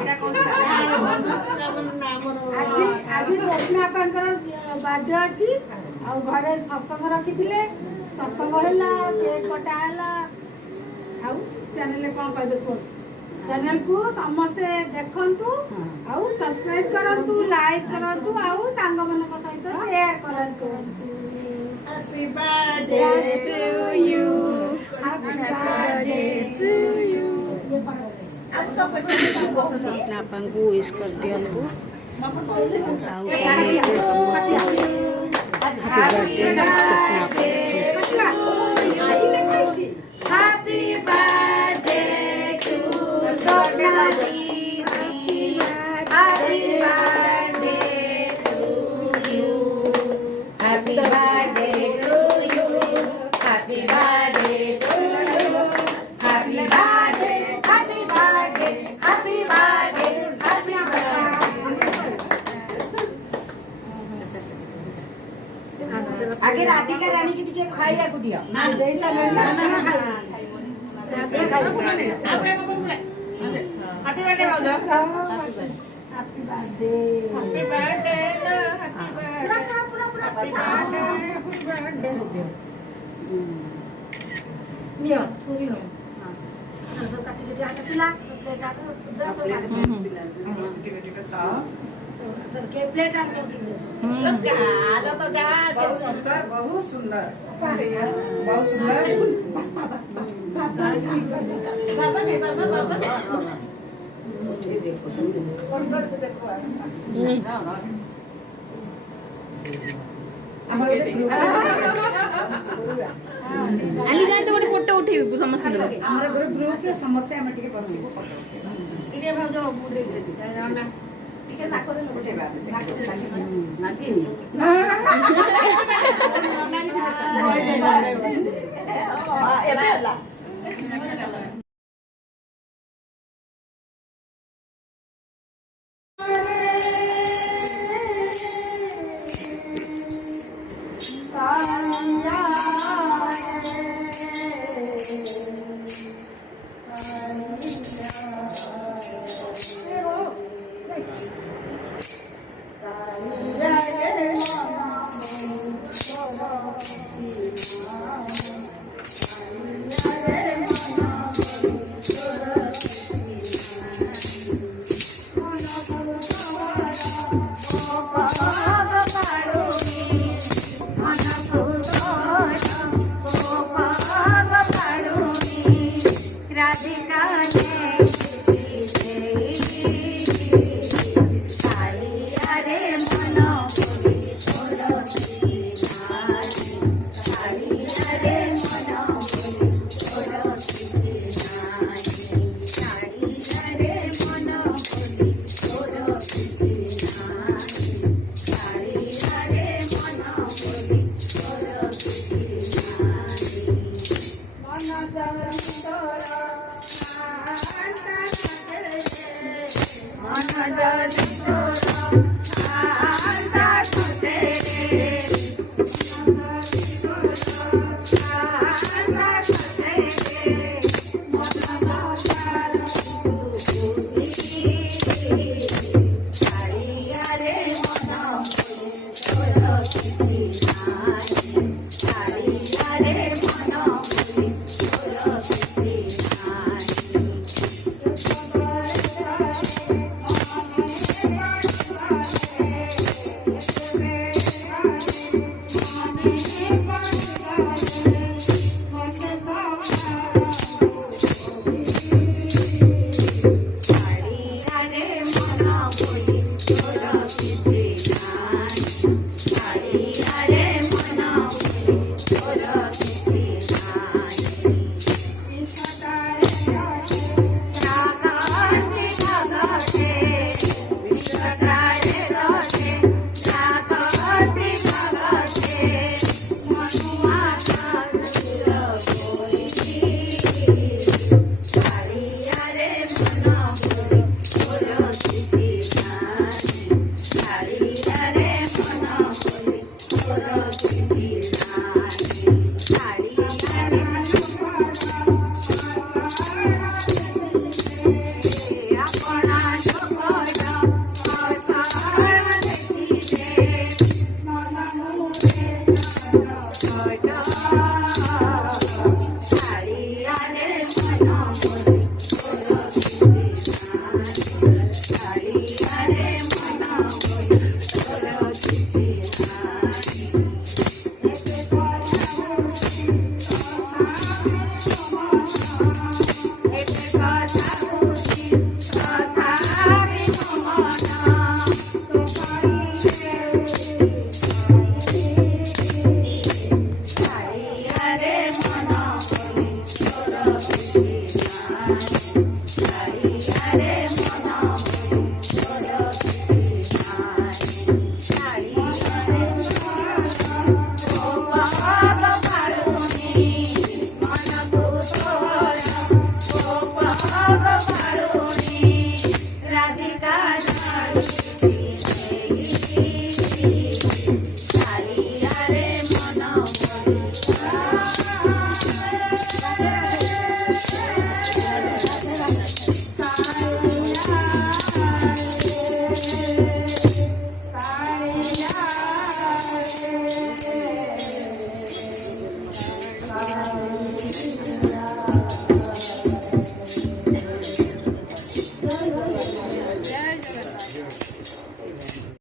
आज स्वप्ना बर्थडे अच्छी घरे सत्संग रखी सत्संग केक कटा चैनल कौन कह चैनल को समस्ते देखंतु आउ सब्सक्राइब करंतु लाइक करंतु आउ सांग मनक सहित शेयर करंतु happy birthday to you happy birthday to you अब तो स्वप्ना पंगु विश कर दियंतु आउ happy birthday happy birthday to Swapna दीदी happy birthday to you happy birthday to you happy birthday to you happy birthday happy birthday happy birthday happy birthday आगे राधिका रानी की टिके खाइया को दियो ना देसा ना happy birthday happy birthday happy birthday happy birthday neo हां सब काटी काटी आटला सर के प्लेट आर सब लोग तो जा बहुत सुंदर बहुत सुंदर बाबा ने बाबा देखो कौन देखो आली जाए तो गोटे फोटो उठेबी समस्त हमर ग्रुप रे समस्त हम टिके बसिबो फोटो इने भाव जो बुडे जे ना टिके ना करे उठेबा नाती एबे हला